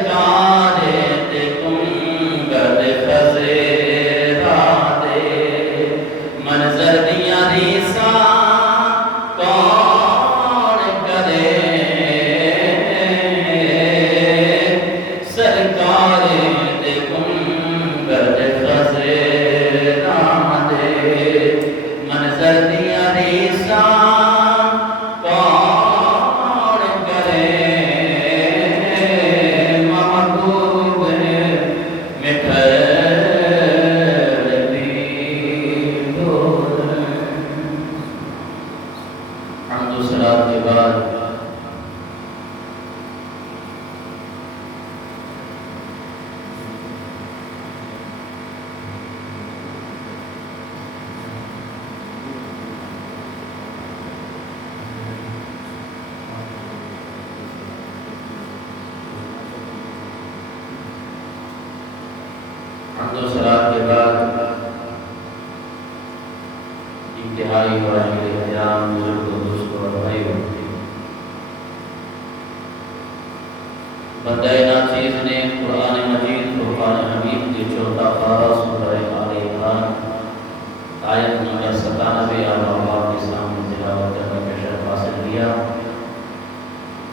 سرکار تے گنبد خزیرہ دے منظر دیاں ریساں کون کرے سرکار تے گنبد خزیرہ دے منظر دیاں ریساں حمد و صلاۃ کے بعد انتہائی واجب احترام بزرگ دوستوں اور بھائیوں، بندہ ناچیز نے قرآن مجید فرقان حمید کے 14 پارہ سورہ آل عمران آیت نمبر 97 آپ کے سامنے تلاوت کرنے کا شرف حاصل کیا۔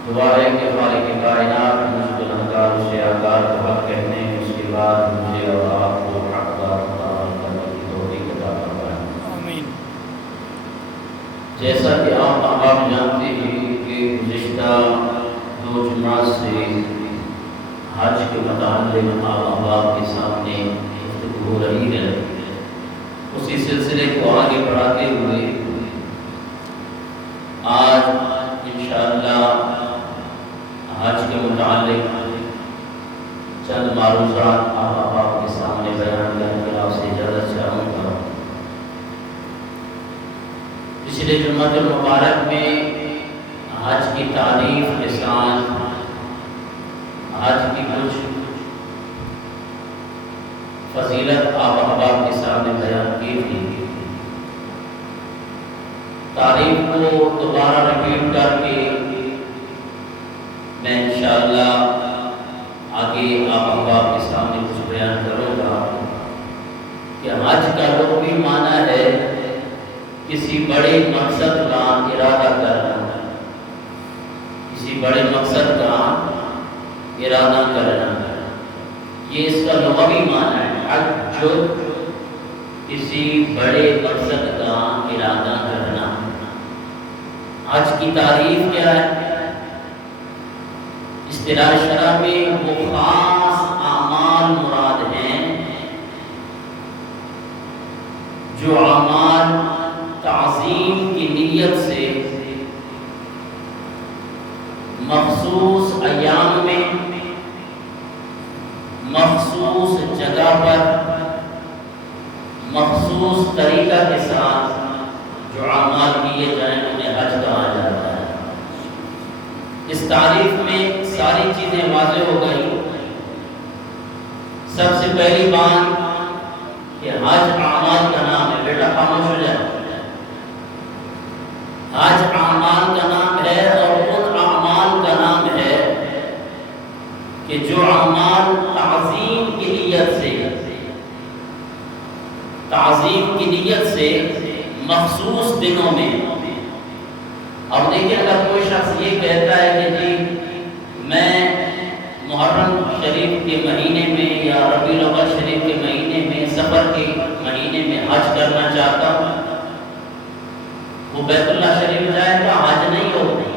دعا ہے کہ خالق کائنات مجھ کو گنہگار سے آگار کو حق کہنے، اس کے بعد مجھے اور آپ کو حق بات مطابق کرنے کی توفیق عطا فرمائے۔ آمین۔ جیسا کہ آپ احباب جانتے ہیں کہ گزشتہ 2 جمعات سے حج کے متعلق آپ احباب کے سامنے گفتگو ہو رہی ہے، اسی سلسلے کو آگے بڑھاتے ہوئے آج انشاءاللہ حج کے متعلق چند معروضات آپ کے سامنے بیان کرنے کے آپ سے اجازت چاہوں گا۔ پچھلے جمعہ المبارک میں حج کی تعریف لسان، حج کی کچھ فضیلت آپ احباب کے سامنے بیان کی تھی۔ تعریف کو دوبارہ ریپیٹ کر کے میں انشاءاللہ آگے آپ احباب کے سامنے کچھ بیان کروں گا کہ حج کا لغوی معنی ہے کسی بڑے مقصد کا ارادہ کرنا، کسی بڑے مقصد کا ارادہ کرنا، یہ اس کا لغوی معنی ہے۔ حج جو کسی بڑے مقصد کا ارادہ کرنا۔ حج کی تعریف کیا ہے؟ اصطلاح شرع میں وہ خاص اعمال مراد ہیں جو اعمال تعظیم کی نیت سے مخصوص ایام میں مخصوص جگہ پر مخصوص طریقہ کے ساتھ جو اعمال کیے جائیں انہیں حج کہا جاتا ہے۔ اس تعریف میں ساری چیزیں واضح ہو گئی۔ سب سے پہلی بات کہ حج اعمال کا نام ہے۔ بیٹا خاموش ہو جائے۔ حج اعمال کا نام ہے اور ان اعمال کا نام ہے کہ جو اعمال تعظیم کی نیت سے مخصوص دنوں میں۔ اور دیکھیں اگر کوئی شخص یہ کہتا ہے کہ جی میں محرم شریف کے مہینے میں یا ربیع الاول شریف کے مہینے میں سفر کے مہینے میں حج کرنا چاہتا ہوں، وہ بیت اللہ شریف جائے تو حج نہیں ہوگی،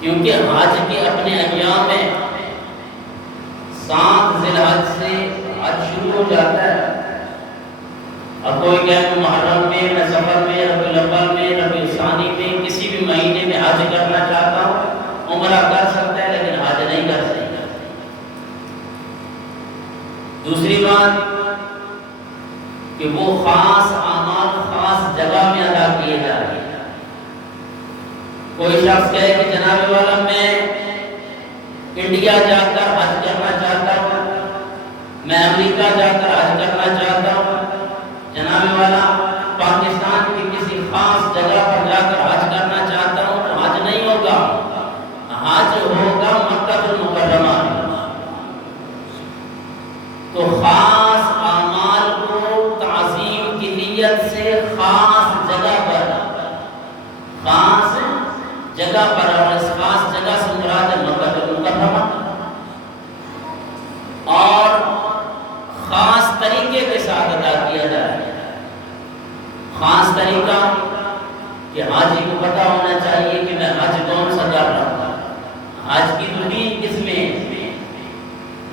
کیونکہ حج کے اپنے ایام میں 7 ذی الحج سے حج شروع ہو جاتا ہے۔ اب کوئی کہے محرم میں، میں سفر میں، ربیع الاول میں، ربیع ثانی میں، کسی بھی مہینے میں حج کرنا چاہتا ہوں، عمرہ کر سکتا ہے لیکن حج نہیں کر سکتا۔ دوسری بات کہ وہ خاص اعمال خاص جگہ میں ادا کیے جا رہے ہیں۔ کوئی شخص کہے کہ جناب والا میں انڈیا جا کر حج کرنا چاہتا ہوں، میں امریکہ جا کر حج کرنا چاہتا ہوں، جناب والا پاکستان کی کسی خاص جگہ پر جا کر حج کرنا چاہتا ہوں، تو حج نہیں ہوگا۔ حج ہوگا مکہ کہ حاجی کو پتا ہونا چاہیے کہ میں حج کون سا کر رہا ہوں، حج کی روٹین کس میں ہے۔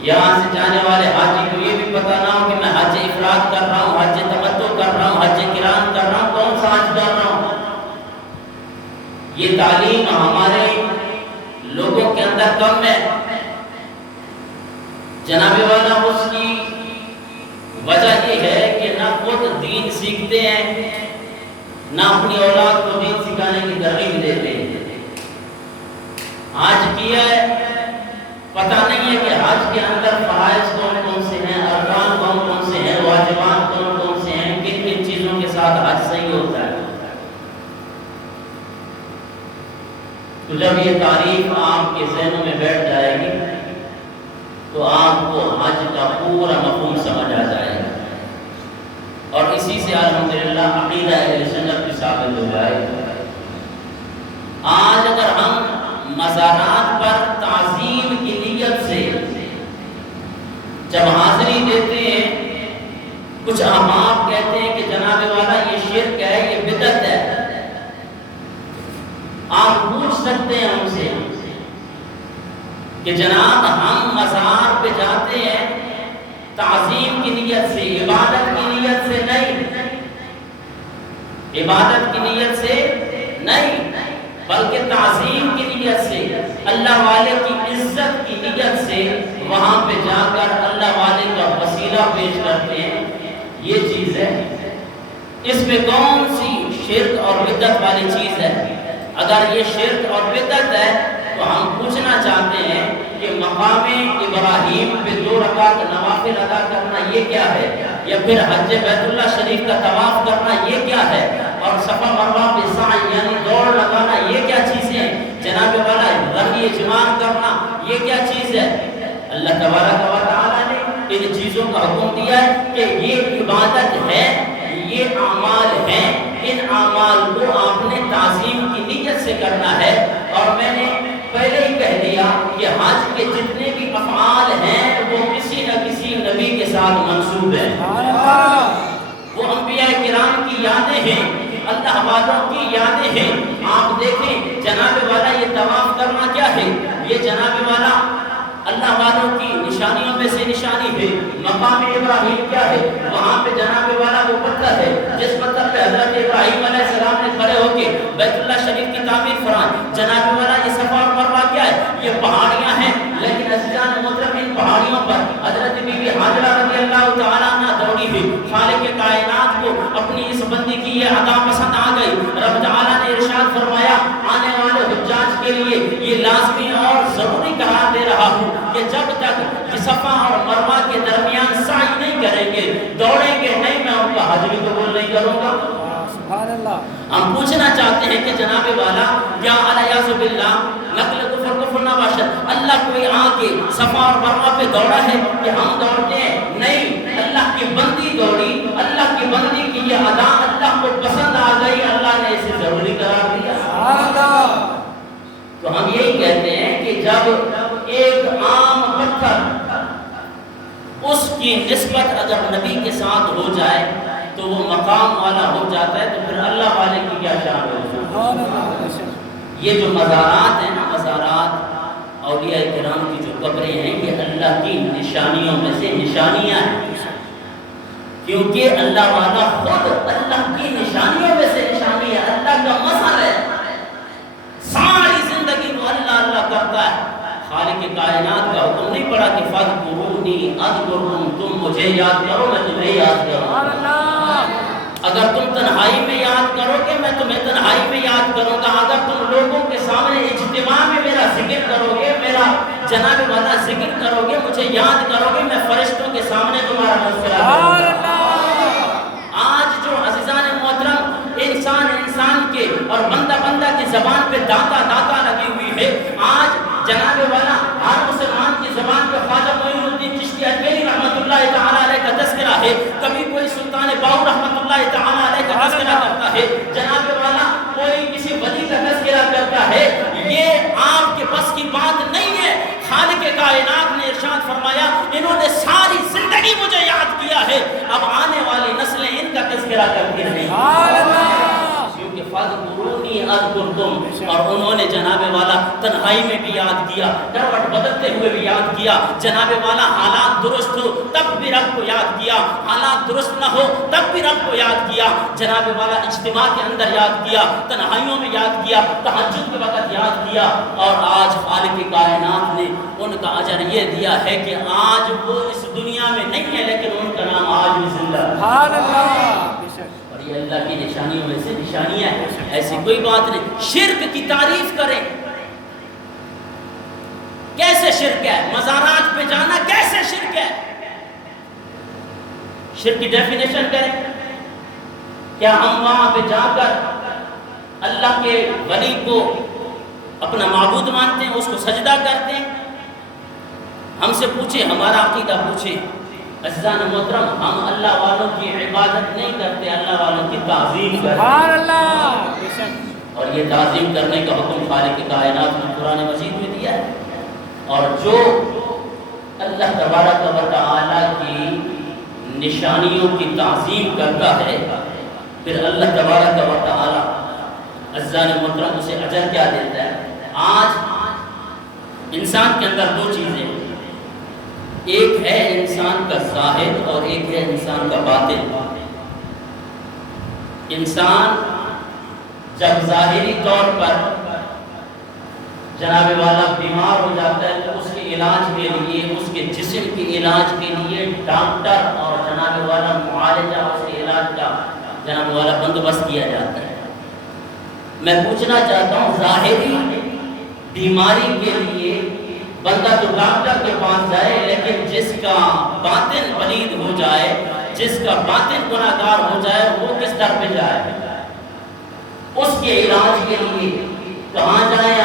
یہاں سے جانے والے حاجی کو یہ بھی پتا نہ ہو کہ میں حج افراد کر رہا ہوں، حج تمتع کر رہا ہوں، حج قران کر رہا ہوں، کون سا حج کر رہا ہوں۔ یہ تعلیم ہمارے لوگوں کے اندر کم ہے۔ جناب والا اس کی وجہ یہ ہے کہ نہ خود دین سیکھتے ہیں، نہ اپنی اولاد کو دین سکھانے کی ترغیب دیتے ہیں۔ حج کیا ہے، پتہ نہیں ہے کہ حج کے اندر فرائض کون کون سے ہیں، ارکان کون کون سے ہیں، واجبات کون کون سے ہیں، کن کن چیزوں کے ساتھ حج صحیح ہوتا ہے۔ تو جب یہ تعریف آپ کے ذہنوں میں بیٹھ جائے گی تو آپ کو حج کا پورا مفہوم سمجھ آ جائے گا، اور اسی سے الحمدللہ عقیدہ اہل سنت بھی ثابت ہو جائے گا۔ آج اگر ہم مزارات پر تعظیم کی نیت سے جب حاضری دیتے ہیں، کچھ احباب کہتے ہیں کہ جناب والا یہ شرک ہے، یہ بدعت ہے۔ آپ پوچھ سکتے ہیں ہم سے کہ جناب ہم مزار پہ جاتے ہیں تعظیم کی نیت سے، عبادت کی نیت سے نہیں، عبادت کی نیت سے نہیں، بلکہ تعظیم کی نیت سے، اللہ والے کی عزت کی نیت سے وہاں پہ جا کر اللہ والے کا وسیلہ پیش کرتے ہیں۔ یہ چیز ہے، اس میں کون سی شرک اور بدعت والی چیز ہے؟ اگر یہ شرک اور بدعت ہے تو ہم پوچھنا چاہتے ہیں کہ مقام ابراہیم پہ 2 رکعت نوافل ادا کرنا یہ کیا ہے، یا پھر حج بیت اللہ شریف کا طواف کرنا یہ کیا ہے، اور صفا مروہ پہ سعی یعنی دوڑ لگانا یہ کیا چیزیں ہیں، جناب والا رمی جمار کرنا یہ کیا چیز ہے؟ اللہ تبارک و تعالیٰ نے ان چیزوں کا حکم دیا ہے کہ یہ عبادت ہے، یہ اعمال ہیں، ان اعمال کو آپ نے تعظیم کی نیت سے کرنا ہے۔ اور میں نے پہلے ہی کہہ دیا کہ حج کے جتنے بھی افعال ہیں وہ کسی نہ کسی نبی کے ساتھ منسوب ہیں، وہ انبیاء کرام کی یادیں ہیں، اللہ والوں کی یادیں ہیں۔ آپ دیکھیں جناب والا یہ طواف کرنا کیا ہے، یہ جناب والا اللہ والوں کی نشانیوں میں سے نشانی ہے۔ مقام ابراہیم کیا ہے، وہاں پہ جناب والا وہ پتھر ہے جس پتھر پہ حضرت ابراہیم علیہ السلام نے کھڑے ہو کے بیت اللہ شریف کی تعمیر فرمائی۔ جناب والا یہ صفا اور مروہ کیا ہے، یہ پہاڑیاں ہیں، لیکن عزیزان محترم ان پہاڑیوں پر حضرت بی بی حاجرہ رضی اللہ تعالیٰ عنہ دوڑی ہوئی، خالق کائنات کو اپنی اس بندی کی یہ ادا پسند آ گئی۔ رب تعالیٰ نے ارشاد فرمایا آنے والے حجاج کے لیے یہ لازمی اور ضروری قرار دے رہا ہوں کہ جب تک صفا اور مروہ کے درمیان سعی نہیں کریں گے، دوڑیں گے نہیں، میں ان کا حج بھی قبول نہیں کروں گا۔ سبحان اللہ۔ ہم پوچھنا چاہتے ہیں کہ جناب والا یا علیہ باللہ نقل کفر نہ باشد، اللہ کوئی آ کے صفا اور مروہ پہ دوڑا ہے کہ ہم دوڑتے ہیں؟ نہیں، اللہ کی بندی دوڑی، اللہ کی بندی کی یہ ادا اللہ کو پسند آ گئی، اللہ نے اسے ضروری قرار دیا۔ سبحان اللہ۔ تو ہم یہی کہتے ہیں کہ جب ایک عام پتھر اس کی نسبت اگر نبی کے ساتھ ہو جائے تو وہ مقام والا ہو جاتا ہے، تو پھر اللہ والے کی کیا شان ہے۔ یہ جو مزارات ہیں نا، مزارات اولیاء کرام کی جو قبریں ہیں، یہ اللہ کی نشانیوں میں سے نشانیاں ہیں، کیونکہ اللہ والا خود اللہ کی نشانیوں میں سے نشانی ہے، اللہ کا مثل ہے، ساری زندگی وہ اللہ اللہ کرتا ہے۔ خالق کائنات کا حکم نہیں پڑا کہ فاذکرونی اذکرکم، تم مجھے یاد کرو میں تمہیں یاد کروں۔ اگر تم تنہائی میں یاد کرو گے میں تمہیں تنہائی میں یاد کروں گا، اگر تم لوگوں کے سامنے اجتماع میں میرا ذکر کرو گے، میرا جناب والا ذکر کرو گے، مجھے یاد کرو گے، میں فرشتوں کے سامنے تمہارا تذکرہ کروں گا۔ آج جو عزیزان محترم انسان کے اور بندہ کی زبان پہ داتا لگی ہوئی ہے، آج جناب والا ہر مسلمان کی زبان پہ خواجہ معین الدین چشتی اجمیری رحمۃ اللہ تعالیٰ علیہ کا تذکرہ ہے، کبھی کوئی سلطان باؤ رحمۃ اللہ تعالیٰ علیہ کا تذکرہ کرتا ہے، جناب والا کوئی کسی ولی کا تذکرہ کرتا ہے۔ یہ آپ کے بس کی بات نہیں ہے۔ خالق کائنات نے ارشاد فرمایا انہوں نے ساری زندگی مجھے یاد کیا ہے، اب آنے والی نسلیں ان کا تذکرہ کرتی رہیں، کیونکہ فاذکرونی اذکرکم، اور انہوں نے جناب والا تنہائی میں بھی یاد کیا، کروٹ بدلتے ہوئے بھی یاد کیا، جناب والا حالات درست ہو تب بھی رب کو یاد کیا، حالات درست نہ ہو تب بھی رب کو یاد کیا، جناب والا اجتماع کے اندر یاد کیا، تنہائیوں میں یاد کیا، تہجد کے وقت یاد کیا، اور آج خالق کائنات نے ان کا اجر یہ دیا ہے کہ آج وہ اس دنیا میں نہیں ہے لیکن ان کا نام آج بھی زندہ ہے۔ سبحان اللہ۔ اور یہ اللہ کی نشانیوں میں سے نشانیاں ہیں، ایسی کوئی بات نہیں۔ شرک کی تعریف کریں، کیسے شرک ہے؟ مزارات پہ جانا کیسے شرک ہے؟ شرک کی ڈیفینیشن کریں۔ کیا ہم وہاں پہ جا کر اللہ کے ولی کو اپنا معبود مانتے ہیں، اس کو سجدہ کرتے ہیں؟ ہم سے پوچھیں، ہمارا عقیدہ پوچھیں۔ عزیزان محترم، ہم اللہ والوں کی عبادت نہیں کرتے، اللہ والوں کی تعظیم کرتے ہیں۔ سبحان اللہ۔ اور یہ تعظیم کرنے کا حکم خالق کائنات نے قرآن مجید میں دیا ہے۔ اور جو اللہ تبارک و تعالی کی نشانیوں کی تعظیم کرتا ہے، پھر اللہ تبارک و تعالی عزیزان محترم اسے اجر کیا دیتا ہے؟ آج انسان کے اندر دو چیزیں ہیں، ایک ہے انسان کا ظاہر اور ایک ہے انسان کا باطن۔ انسان جب ظاہری طور پر جناب والا بیمار ہو جاتا ہے تو اس کے علاج کے لیے، اس کے جسم کے علاج کے لیے ڈاکٹر اور جناب والا معالجہ، اس کے علاج کا جناب والا بندوبست کیا جاتا ہے۔ میں پوچھنا چاہتا ہوں، ظاہری بیماری کے لیے بندہ تو ڈاکٹر کے پاس جائے، لیکن جس کا باطن پلید ہو جائے، جس کا باطن گناہگار ہو جائے، وہ کس در پہ جائے؟ اس کے علاج کے لیے کہاں جائیں؟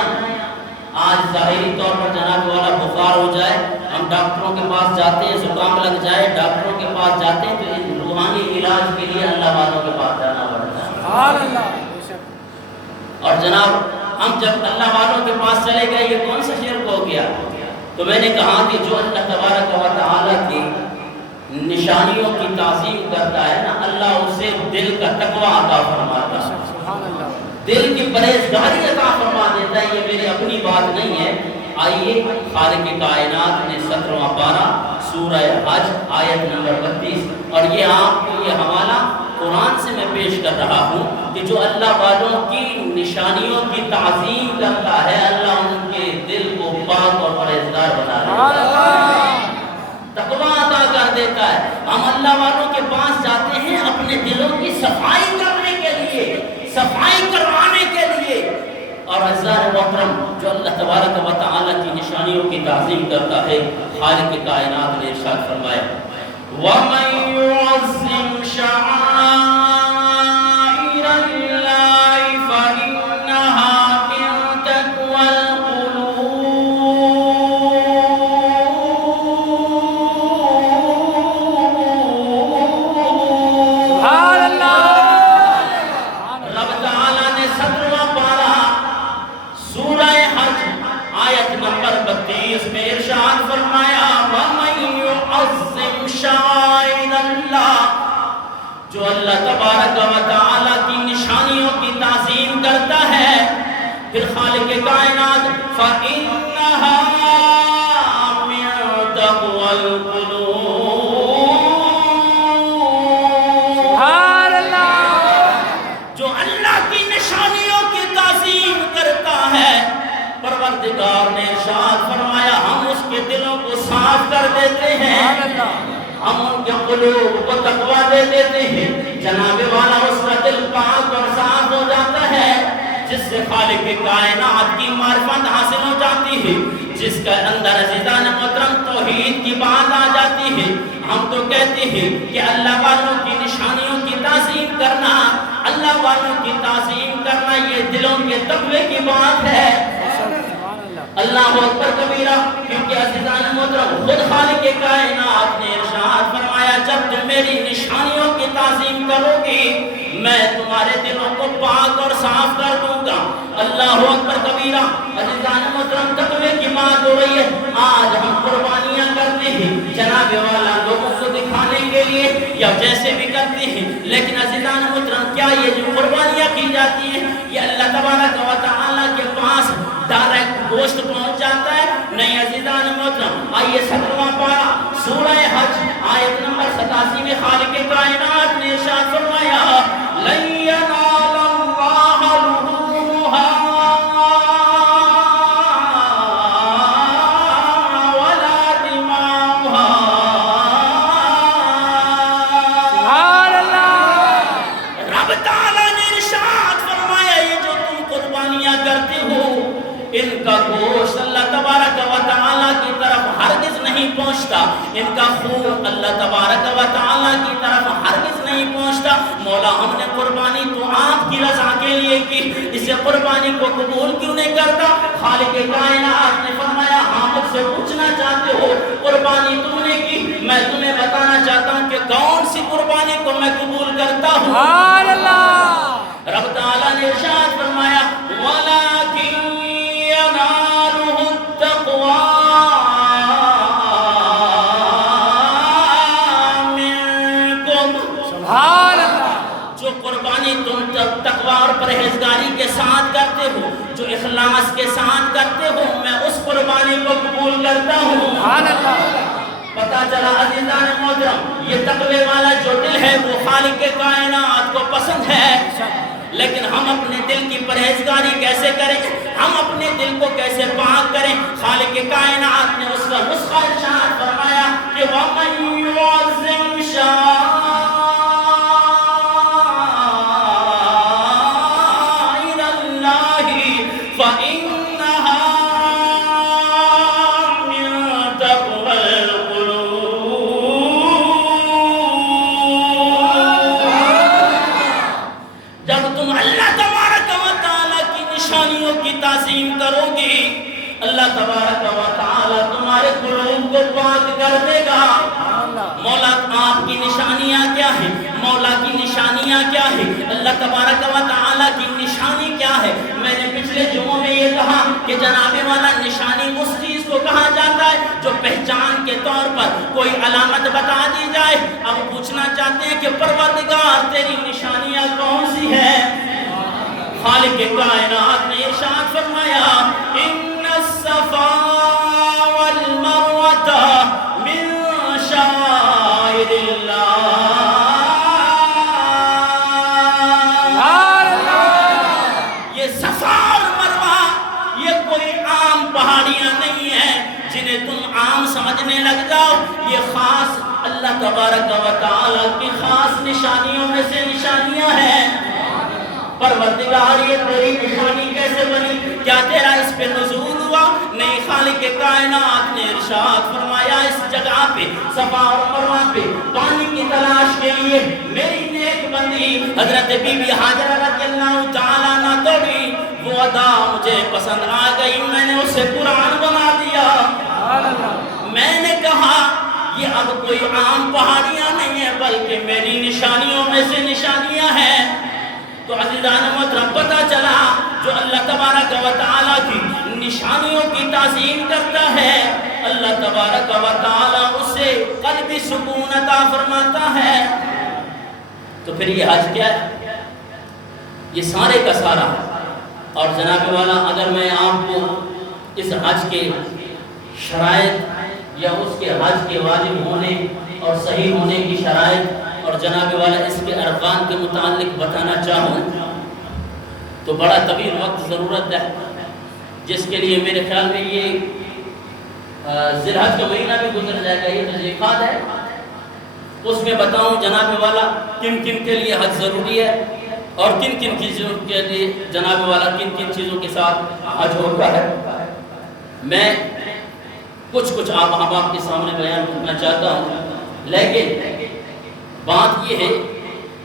آج ظاہری طور پر جناب والا بخار ہو جائے، ہم ڈاکٹروں کے پاس جاتے ہیں، زکام لگ جائے ڈاکٹروں کے پاس جاتے ہیں، تو ان روحانی علاج کے لیے اللہ والوں کے پاس جانا پڑتا ہے۔ سبحان اللہ۔ اور جناب ہم جب اللہ والوں کے پاس چلے گئے، یہ کون سا شرک ہو گیا؟ تو میں نے کہا کہ جو اللہ تبارک و تعالی کی نشانیوں کی تعظیم کرتا ہے نا، اللہ اسے دل کا تقوی عطا فرماتا ہے، دل کی پرہیزگاری عطا فرما دیتا ہے۔ یہ میری اپنی بات نہیں ہے۔ آئیے خالق کائنات نے 17واں پارہ سورہ حج آیت نمبر 32، اور یہ آپ کو یہ حوالہ قرآن سے میں پیش کر رہا ہوں کہ جو اللہ والوں کی نشانیوں کی تعظیم کرتا ہے، اللہ ان کے دل کو پاک اور پرہیزگار بنا دیتا ہے، تقویٰ عطا کر دیتا ہے۔ ہم اللہ والوں کے پاس جاتے ہیں اپنے دلوں کی صفائی کرنے کے لیے، صفائی کروانے کے لیے۔ اور عزیزان محترم، جو اللہ تبارک و تعالی کی نشانیوں کی تعظیم کرتا ہے، خالق کائنات نے ارشاد فرمایا، وَمَن يُعَظِّمْ شَعَائِرَ اللَّهِ فَإِنَّهَا مِن تَقْوَى الْقُلُوبِ۔ سبحان اللہ۔ رب تعالیٰ نے 17واں پارہ سورہ حج آیت نمبر 32 میں ارشاد فرمایا، وَمَن يُعَظِّمْ شَعَائِرَ اللَّهِ، جو اللہ تبارک و تعالی کی نشانیوں کی تعظیم کرتا ہے، پھر خالق کائنات، فَإِنَّهَا مِن تَقْوَى الْقُلُوبِ۔ سبحان اللہ۔ جو اللہ کی نشانیوں کی تعظیم کرتا ہے، پروردگار نے ارشاد فرمایا، ہم اس کے دلوں کو صاف کر دیتے ہیں، ہم ان کے قلوب کو تقویٰ دے دیتے ہیں، جناب والا اس کا دل پاک اور صاف ہو جاتا ہے، جس سے خالق کائنات کی معرفت حاصل ہو جاتی ہے، جس کے اندر عزیزان محترم توحید کی بات آ جاتی ہے۔ ہم تو کہتے ہیں کہ اللہ والوں کی نشانیوں کی تعظیم کرنا، اللہ والوں کی تعظیم کرنا، یہ دلوں کے تقوی کی بات ہے۔ اللہ اکبر کبیرہ، کیونکہ عزیزان محترم خود خالق کائنات نے ارشاد فرمایا، جب تم میری نشانیوں کی تعظیم کرو گی، میں تمہارے دلوں کو پاک اور صاف کر دوں گا۔ اللہ اکبر کبیرہ، عزیزان محترم تقوی کی بات ہو رہی ہے۔ آج ہم قربانیاں کرتے ہیں جناب والا لوگوں کو دکھانے کے لیے، یا جیسے بھی کرتے ہیں، لیکن عزیزان محترم کیا یہ جو قربانیاں کی جاتی ہیں یہ اللہ تبارک و تعالیٰ کے پاس ڈائریکٹ گوشت پہنچ جاتا ہے؟ نہیں عزیزان محترم، آئیے 17واں پارہ سورہ حج آیت نمبر 87 میں خالق کائنات نے ارشاد فرمایا لَن يَنَالَ اللَّهَ لُحُومُهَا وَلَا دِمَاؤُهَا۔ سبحان اللہ۔ رب تعالیٰ نے ارشاد فرمایا یہ جو تم قربانیاں کرتے ہو ان کا گوشت اللہ تبارک و تعالیٰ کی طرف ہرگز نہیں پہنچتا، ان کا خون اللہ تبارک و تعالیٰ کی طرف ہرگز نہیں پہنچتا۔ مولا ہم نے قربانی تو آپ کی رضا کے لیے کی، اسے قربانی کو قبول کیوں نہیں کرتا؟ خالق کائنات نے فرمایا ہاں مجھ سے پوچھنا چاہتے ہو قربانی تم نے کی، میں تمہیں بتانا چاہتا ہوں کہ کون سی قربانی کو میں قبول کرتا ہوں۔ سبحان اللہ۔ رب تعالیٰ نے ارشاد فرمایا وَلَٰكِن يَنَالُهُ التَّقْوَىٰ مِنكُمْ۔ سبحان اللہ۔ جو قربانی تم تقوی اور پرہیزگاری کے ساتھ کرتے ہو، جو اخلاص کے ساتھ کرتے ہو، میں اس قربانی کو قبول کرتا ہوں۔ سبحان اللہ۔ پتا چلا عزیزان محترم یہ تقوی والا جو دل ہے وہ خالق کائنات کو پسند ہے، لیکن ہم اپنے دل کی پرہیزگاری کیسے کریں؟ ہم اپنے دل کو کیسے پاک کریں؟ خالق کائنات نے اس کا نسخہ ارشاد فرمایا کہ وَمَن يُعَظِّمْ شَعَائِرَ اللَّهِ فَإِنَّهَا مِن تَقْوَى الْقُلُوبِ۔ جب تم اللہ تبارک و تعالیٰ کی نشانیوں کی تعظیم کرو گی اللہ تبارک و تعالیٰ تمہارے قلوب کو پاک کر دے گا۔ مولا آپ کی نشانیاں کیا ہیں؟ مولا کی نشانیاں کیا ہیں؟ اللہ تبارک و تعالیٰ کی نشانی کیا ہے؟ میں نے پچھلے جمعوں میں یہ کہا کہ جناب والا نشانی اس چیز کو کہا جاتا ہے جو پہچان کے طور پر کوئی علامت بتا دی جائے۔ اب پوچھنا چاہتے ہیں کہ پروردگار تیری نشانیاں کون سی ہیں؟ خالق کائنات نے ارشاد فرمایا ان الصفا والمروۃ من شعائر اللہ۔ یہ صفا اور مروہ یہ کوئی عام پہاڑیاں نہیں ہیں جنہیں تم عام سمجھنے لگ جاؤ، یہ خاص اللہ تبارک و تعالیٰ کی خاص نشانیوں میں سے نشانیاں ہیں۔ پروردگار یہ تیری نشانی کیسے بنی؟ کیا تیرا اس پہ نزول ہوا؟ نہیں، خالق کائنات نے ارشاد فرمایا اس جگہ پہ صفا اور مروہ پہ پانی کی تلاش کے لیے میری نیک بندی حضرت بی بی ہاجرہ رضی اللہ تعالیٰ عنہ توڑی، وہ ادا مجھے پسند آ گئی، میں نے اسے قرآن بنا دیا۔ میں نے کہا یہ اب کوئی عام پہاڑیاں نہیں ہیں بلکہ میری نشانیوں میں سے نشانیاں ہیں۔ تو عزیزان محترم پتہ چلا جو اللہ تبارک و تعالیٰ کی نشانیوں کی تعظیم کرتا ہے اللہ تبارک و تعالیٰ اسے قلبی سکون عطا فرماتا ہے۔ تو پھر یہ حج کیا ہے؟ یہ سارے کا سارا۔ اور جناب والا اگر میں آپ کو اس حج کے شرائط یا اس کے حج کے واجب ہونے اور صحیح ہونے کی شرائط اور جناب والا اس کے ارکان کے متعلق بتانا چاہوں تو بڑا طویل وقت ضرورت ہے، جس کے لیے میرے خیال میں یہ ذی الحج کا مہینہ بھی گزر جائے گا، یہ تجزیات ہے، اس میں بتاؤں جناب والا کن کن کے لیے حج ضروری ہے اور کن کن چیزوں کے لیے جناب والا کن کن چیزوں کے ساتھ حج ہوتا ہے۔ میں کچھ آپ کے سامنے بیان کرنا چاہتا ہوں، لیکن بات یہ ہے،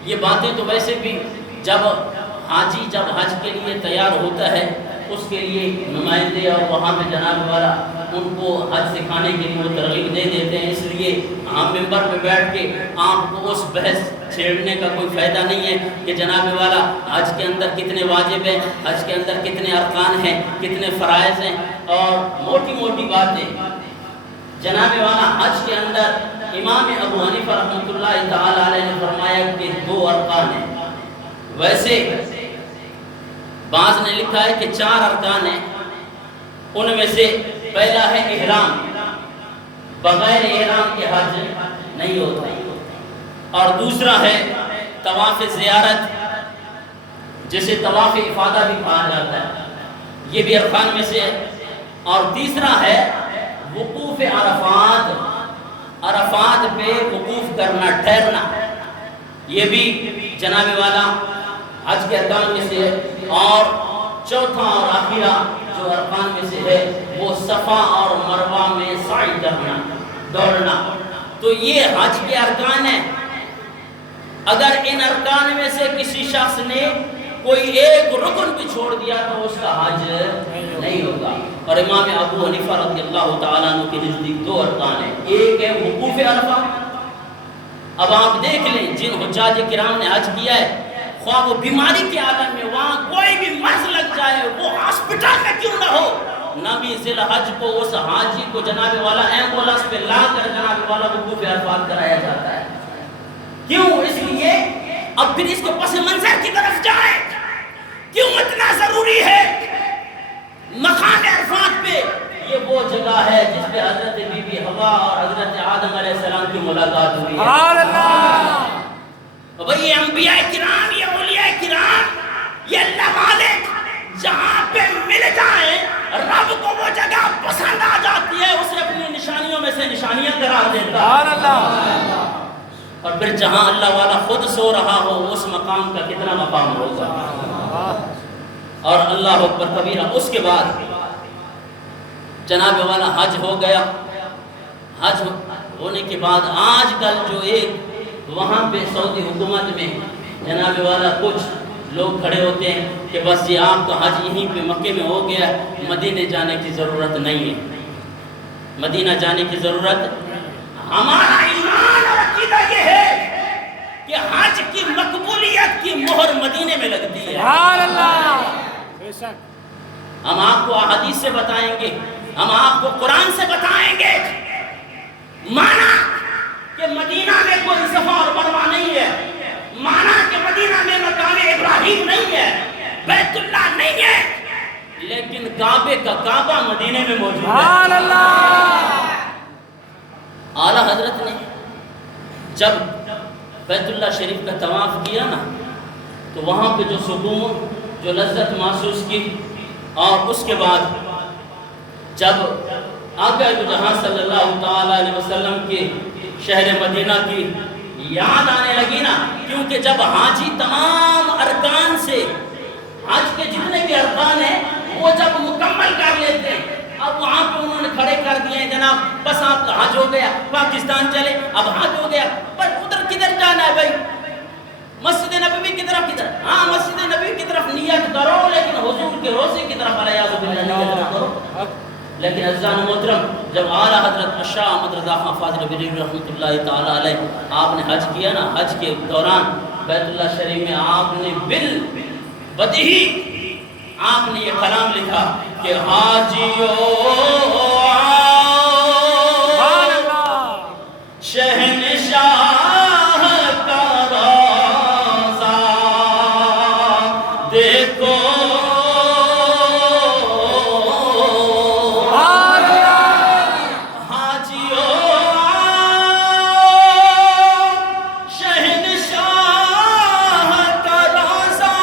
یہ باتیں تو ویسے بھی جب حاجی جب حج کے لیے تیار ہوتا ہے اس کے لیے نمائندے اور وہاں پہ جناب والا ان کو حج سکھانے کے لیے وہ ترغیب دے دیتے ہیں، اس لیے ہم ممبر پہ بیٹھ کے آپ کو اس بحث چھیڑنے کا کوئی فائدہ نہیں ہے کہ جناب والا حج کے اندر کتنے واجب ہیں، حج کے اندر کتنے ارکان ہیں، کتنے فرائض ہیں اور موٹی موٹی باتیں۔ جناب والا حج کے اندر امام ابو حنیفہ رحمۃ اللہ تعالی علیہ نے فرمایا کہ 2 ارکان ہیں. ویسے بعض نے لکھا ہے کہ 4 ارکان ہیں. ان میں سے پہلا ہے احرام. بغیر احرام کے حج نہیں ہوتا. اور دوسرا ہے طواف زیارت جسے طواف افادہ بھی کہا جاتا ہے, یہ بھی ارکان میں سے ہے. اور تیسرا ہے وقوف عرفات. عرفات پہ وقوف کرنا, ٹھہرنا, یہ بھی جناب والا حج کے ارکان میں سے ہے. اور چوتھا اور آخرا جو ارکان میں سے ہے وہ صفا اور مروہ میں سعی کرنا, دوڑنا. تو یہ حج کے ارکان ہیں. اگر ان ارکان میں سے کسی شخص نے کوئی ایک رکن بھی چھوڑ دیا تو اس کا حج نہیں ہوگا. اور امام ابو حنیفہ رضی اللہ تعالیٰ عنہ کے نزدیک 2 ارکان ہیں. ایک ہے وقوف عرفہ. اب آپ دیکھ لیں جن حجاج کرام نے حج کیا ہے, خواہ وہ بیماری کے عالم میں وہاں کوئی بھی مرض لگ جائے, وہ ہاسپٹل میں کیوں نہ ہو, نبی ذی الحج کو اس حاجی کو جناب والا ایمبولینس پہ لا کر جناب والا وقوف عرفات کرایا جاتا ہے. کیوں؟ اس لیے اب پھر اس کے پس منظر کی طرف جائیں. کیوں اتنا ضروری ہے؟ مقام عرفات پہ یہ وہ جگہ ہے جس پہ حضرت بی بی حوا اور حضرت آدم علیہ السلام کی ملاقات ہوئی ہے. سبحان اللہ. بھئی یہ انبیاء کرام, یہ اولیاء کرام, یہ اللہ مالک جہاں پہ مل جائیں رب کو وہ جگہ پسند آ جاتی ہے, اسے اپنی نشانیوں میں سے نشانیاں قرار دیتا ہے. سبحان اللہ. اور پھر جہاں اللہ والا خود سو رہا ہو اس مقام کا کتنا مقام ہوگا. اور اللہ اکبر کبیرہ. اس کے بعد جناب والا حج ہو گیا. حج ہونے کے بعد آج کل جو ایک وہاں پہ سعودی حکومت میں جناب والا کچھ لوگ کھڑے ہوتے ہیں کہ بس یہ آپ کا حج یہیں پہ مکے میں ہو گیا, مدینے جانے کی ضرورت نہیں ہے. مدینہ جانے کی ضرورت. ہمارا ایمان اور عقیدہ یہ ہے کہ حج کی مقبولیت کی مہر مدینے میں لگتی ہے. سبحان اللہ. بے شک. ہم آپ کو احادیث سے بتائیں گے, ہم آپ کو قرآن سے بتائیں گے. مانا کہ مدینہ میں کوئی صفا اور مروہ نہیں ہے, مانا کہ مدینہ میں مقام ابراہیم نہیں ہے, بیت اللہ نہیں ہے, لیکن کعبے کا کعبہ مدینے میں موجود ہے. سبحان اللہ. اعلیٰ حضرت نے جب بیت اللہ شریف کا طواف کیا نا تو وہاں پہ جو سکون, جو لذت محسوس کی, اور اس کے بعد جب آقا دو جہاں صلی اللہ تعالیٰ علیہ وسلم کے شہر مدینہ کی یاد آنے لگی نا, کیونکہ جب حاجی تمام ارکان سے, حج کے جتنے بھی ارکان ہیں وہ جب مکمل کر لیتے ہیں, اب وہاں پہ انہوں نے کھڑے کر دیے ہیں جناب بس آپ کا حج ہو گیا, پاکستان چلے, اب حج ہو گیا, پر ادھر کدھر جانا ہے بھائی؟ مسجد نبوی کی طرف کدھر؟ ہاں مسجد نبوی کی طرف نیت کرو, لیکن حضور کے روزے کی طرف علیہ نیت کرو. لیکن عزیزان محترم جب اعلیٰ حضرت الشاہ احمد رضا خان فاضل بریلوی رحمۃ اللہ تعالیٰ علیہ آپ نے حج کیا نا, حج کے دوران بیت اللہ شریف میں آپ نے بدیہی آپ نے یہ کلام لکھا کہ حاجیو شہنشاہ کا روضہ دیکھو, حاجیو شہنشاہ کا روضہ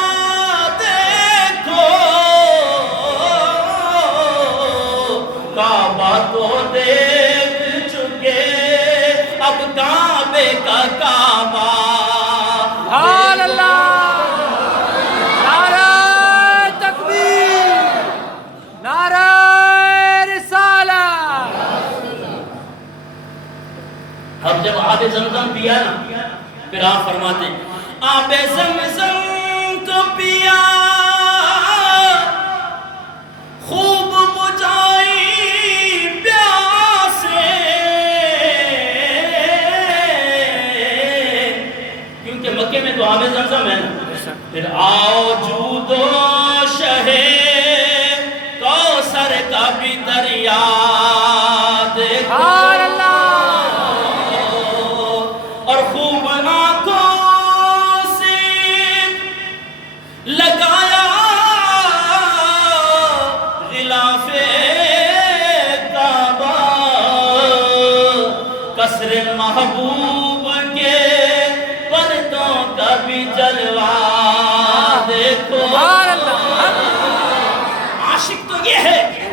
دیکھو, کعبہ کو دیکھ چکے اب کعبے کا کعبہ. سبحان اللہ. نعرہ تکبیر, نعرہ رسالت. اب جب آب زمزم پیا نا پھر آپ فرماتے ہیں آب زمزم کو پیا خوب بجائی پیاسے, کیونکہ مکے میں تو آب زمزم ہے نا. پھر آؤ جود و شہ کوثر کا بھی دریا دیکھو, سبحان اللہ. محبوب کے پردوں کا بھی جلوہ دیکھو۔ سبحان اللہ۔ عاشق تو یہ ہے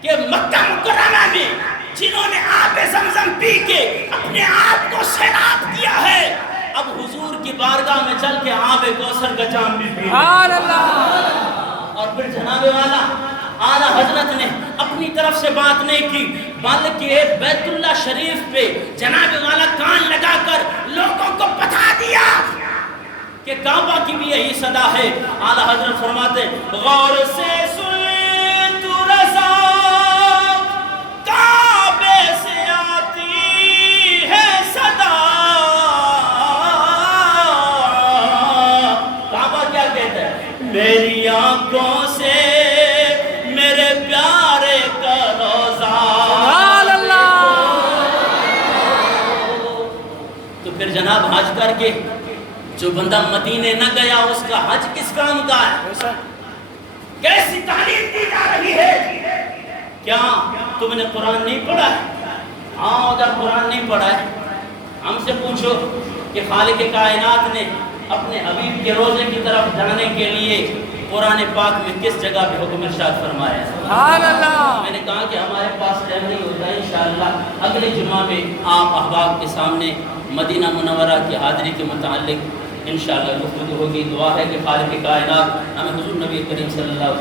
کہ مکہ مکرمہ میں جنہوں نے آب زمزم پی کے اپنے آپ کو سیراب کیا ہے، اب حضور کی بارگاہ میں چل کے آب کوثر کا جام بھی پی۔ سبحان اللہ۔ اور پھر جناب والا اعلیٰ حضرت نے اپنی طرف سے بات نہیں کی، بلکہ بیت اللہ شریف پہ جناب والا کان لگا کر لوگوں کو بتا دیا کہ کعبہ کی بھی یہی صدا ہے۔ اعلیٰ حضرت فرماتے ہیں غور سے سن تو رضا کعبے سے آتی ہے صدا۔ کعبہ کیا کہتا ہے؟ میری آنکھوں سے میرے پیارے کا روزہ۔ سبحان اللہ۔ تو پھر جناب حج کر کے جو بندہ مدینے نہ گیا اس کا حج کس کام کا ہے؟ بے شک۔ کیسی تعلیم دی جا رہی ہے؟ کیا تم نے قرآن نہیں پڑھا ہے؟ ہاں اگر قرآن نہیں پڑھا ہے ہم سے پوچھو کہ خالق کائنات نے اپنے حبیب کے روزے کی طرف جانے کے لیے قرآن پاک میں کس جگہ پہ حکم ارشاد فرمایا ہے؟ سبحان اللہ۔ میں نے کہا کہ ہمارے پاس ٹائم نہیں ہوتا ہے، انشاءاللہ اگلے جمعہ میں آپ احباب کے سامنے مدینہ منورہ کی حاضری کے متعلق انشاءاللہ گفتگو ہوگی۔ دعا ہے کہ خالق کائنات ہمیں حضور نبی کریم صلی اللہ علیہ وسلم